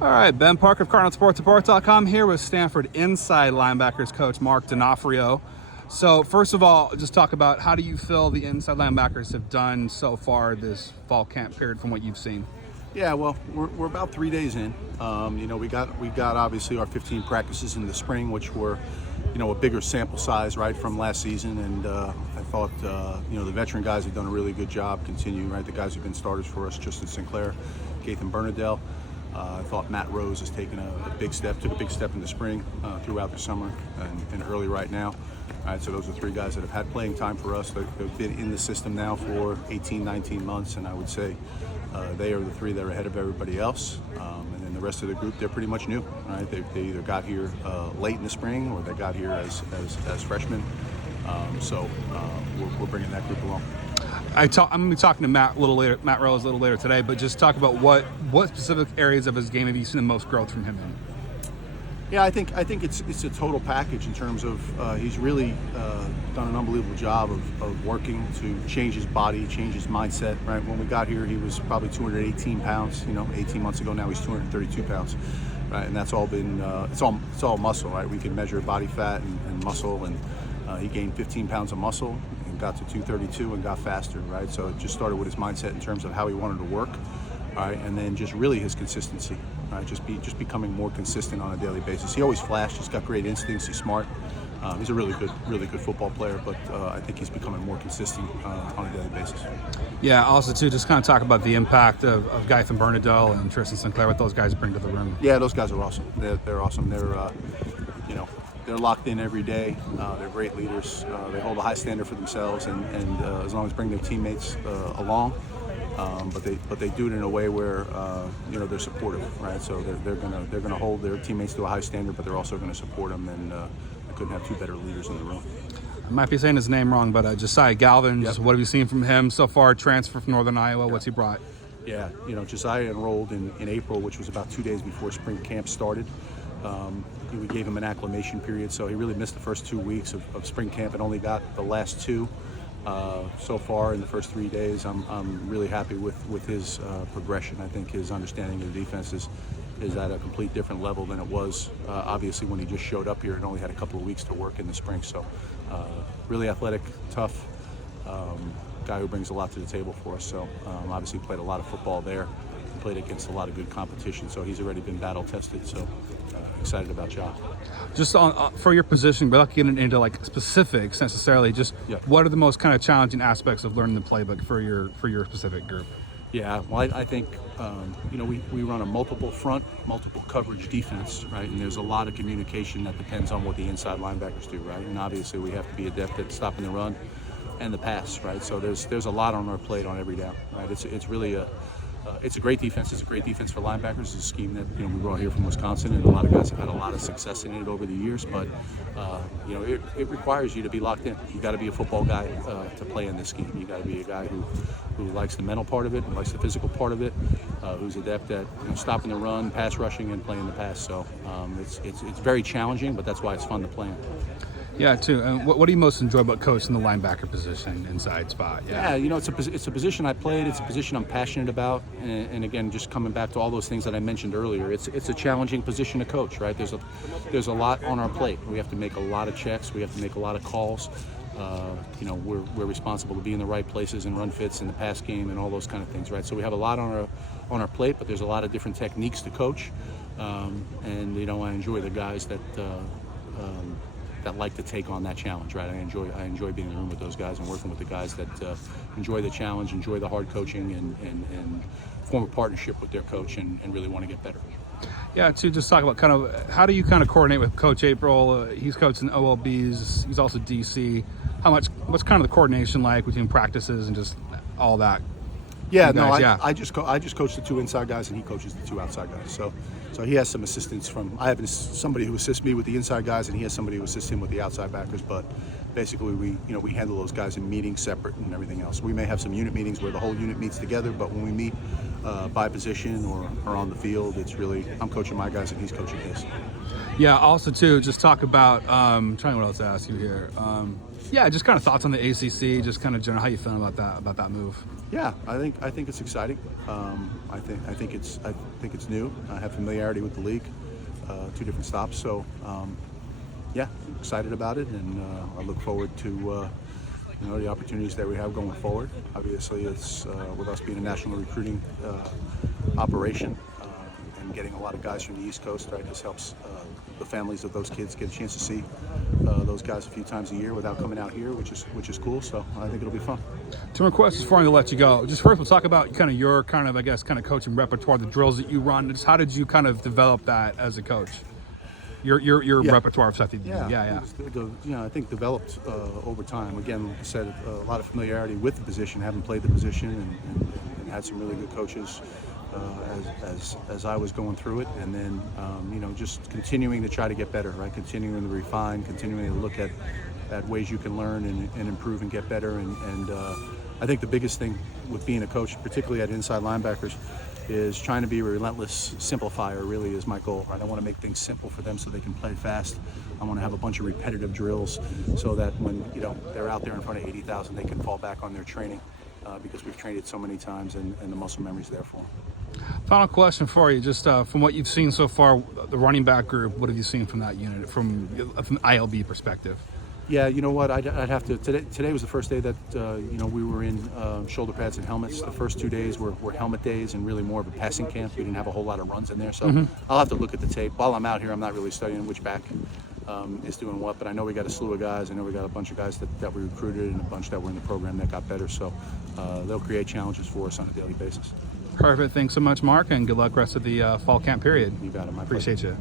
All right, Ben Parker of CardinalSportsReport.com here with Stanford inside linebackers coach Mark D'Onofrio. So first of all, just talk about how do you feel the inside linebackers have done so far this fall camp period from what you've seen? Yeah, well, we're about 3 days in. We got obviously our 15 practices in the spring, which were, a bigger sample size, right, from last season. And I thought, the veteran guys have done a really good job continuing, right? The guys who've been starters for us, Tristan Sinclair, Gaithan Bernadelle. I thought Matt Rose has taken a big step, took a big step in the spring, throughout the summer, and early right now. All right, so those are three guys that have had playing time for us. They've been in the system now for 18, 19 months, and I would say they are the three that are ahead of everybody else. And then the rest of the group, they're pretty much new. Right? They either got here late in the spring or they got here as freshmen. So we're bringing that group along. I'm going to be talking to Matt Rose a little later today, but just talk about what specific areas of his game have you seen the most growth from him in? Yeah, I think it's a total package in terms of he's really done an unbelievable job of working to change his body, change his mindset. Right, when we got here, he was probably 218 pounds. 18 months ago, now he's 232 pounds. Right, and that's all been it's all muscle. Right, we can measure body fat and muscle, and he gained 15 pounds of muscle and got to 232 and got faster. Right, so it just started with his mindset in terms of how he wanted to work. All right, and then just really his consistency. Right, just becoming more consistent on a daily basis. He always flashed. He's got great instincts. He's smart. He's a really good football player. But I think he's becoming more consistent on a daily basis. Yeah. Also, too, just kind of talk about the impact of Gaithan Bernadelle and Tristan Sinclair, what those guys bring to the room. Yeah, those guys are awesome. They're awesome. They're locked in every day. They're great leaders. They hold a high standard for themselves, and as long as bring their teammates along. But they do it in a way where they're supportive, right? So they're gonna hold their teammates to a high standard, but they're also going to support them. And I couldn't have two better leaders in the room. I might be saying his name wrong, but Josiah Galvin. Yep. Just what have you seen from him so far? Transfer from Northern Iowa. What's he brought? Yeah, Josiah enrolled in April, which was about 2 days before spring camp started. We gave him an acclimation period, so he really missed the first 2 weeks of spring camp and only got the last two. So far in the first 3 days, I'm really happy with his progression. I think his understanding of the defense is at a complete different level than it was obviously when he just showed up here and only had a couple of weeks to work in the spring. So really athletic, tough guy who brings a lot to the table for us. So obviously played a lot of football there, played against a lot of good competition. So he's already been battle tested. So excited about Josh. Just for your position, without getting into like specifics necessarily, just what are the most kind of challenging aspects of learning the playbook for your specific group? Yeah, well, I think we run a multiple front, multiple coverage defense, right? And there's a lot of communication that depends on what the inside linebackers do, right? And obviously we have to be adept at stopping the run and the pass, right? So there's a lot on our plate on every down, right? It's really it's a great defense. It's a great defense for linebackers. It's a scheme that we brought here from Wisconsin, and a lot of guys have had a lot of success in it over the years. But it requires you to be locked in. You got to be a football guy to play in this scheme. You got to be a guy who likes the mental part of it, who likes the physical part of it, who's adept at stopping the run, pass rushing, and playing the pass. So it's very challenging, but that's why it's fun to play in. Yeah, too. And what do you most enjoy about coaching the linebacker position, inside spot? Yeah, it's a position I played. It's a position I'm passionate about. And again, just coming back to all those things that I mentioned earlier, it's a challenging position to coach, right? There's a lot on our plate. We have to make a lot of checks. We have to make a lot of calls. We're responsible to be in the right places and run fits in the pass game and all those kind of things, right? So we have a lot on our plate, but there's a lot of different techniques to coach. And I enjoy the guys that like to take on that challenge, right? I enjoy being in the room with those guys and working with the guys that enjoy the challenge, enjoy the hard coaching, and form a partnership with their coach and really want to get better. Yeah, to just talk about kind of how do you kind of coordinate with Coach April? He's coaching OLBs. He's also DC. What's kind of the coordination like between practices and just all that? Yeah, I just coach the two inside guys and he coaches the two outside guys. So he has some assistance I have somebody who assists me with the inside guys and he has somebody who assists him with the outside backers. But basically we handle those guys in meetings separate and everything else. We may have some unit meetings where the whole unit meets together, but when we meet by position or on the field. It's really, I'm coaching my guys and he's coaching his. Yeah. Also, too, just talk about. Trying to what else to ask you here. Yeah, just kind of thoughts on the ACC. Just kind of general, how you feeling about that move? Yeah, I think it's exciting. I think it's new. I have familiarity with the league, 2 different stops. So yeah, excited about it, and I look forward to the opportunities that we have going forward. Obviously, it's with us being a national recruiting operation and getting a lot of guys from the East Coast. Right, this helps the families of those kids get a chance to see those guys a few times a year without coming out here, which is cool. So I think it'll be fun. 2 more questions before I'm going to let you go. Just first, we'll talk about kind of your I guess, coaching repertoire, the drills that you run. Just how did you kind of develop that as a coach? Your repertoire of stuff that you do. Yeah. I think developed over time. Again, like I said, a lot of familiarity with the position, having played the position, and had some really good coaches as I was going through it, and then just continuing to try to get better, right? Continuing to refine, continuing to look at ways you can learn and improve and get better. And I think the biggest thing with being a coach, particularly at inside linebackers, is trying to be a relentless simplifier. Really is my goal, right? I want to make things simple for them so they can play fast. I want to have a bunch of repetitive drills so that when they're out there in front of 80,000, they can fall back on their training because we've trained it so many times, and the muscle memory's there for them. Final question for you, just from what you've seen so far, the running back group, what have you seen from that unit, from ILB perspective? Yeah, you know what? I'd have to. Today was the first day that we were in shoulder pads and helmets. The first 2 days were helmet days and really more of a passing camp. We didn't have a whole lot of runs in there, so I'll have to look at the tape. While I'm out here, I'm not really studying which back is doing what, but I know we got a slew of guys. I know we got a bunch of guys that we recruited and a bunch that were in the program that got better. So they'll create challenges for us on a daily basis. Perfect. Thanks so much, Mark, and good luck rest of the fall camp period. You got it. My Appreciate pleasure. you.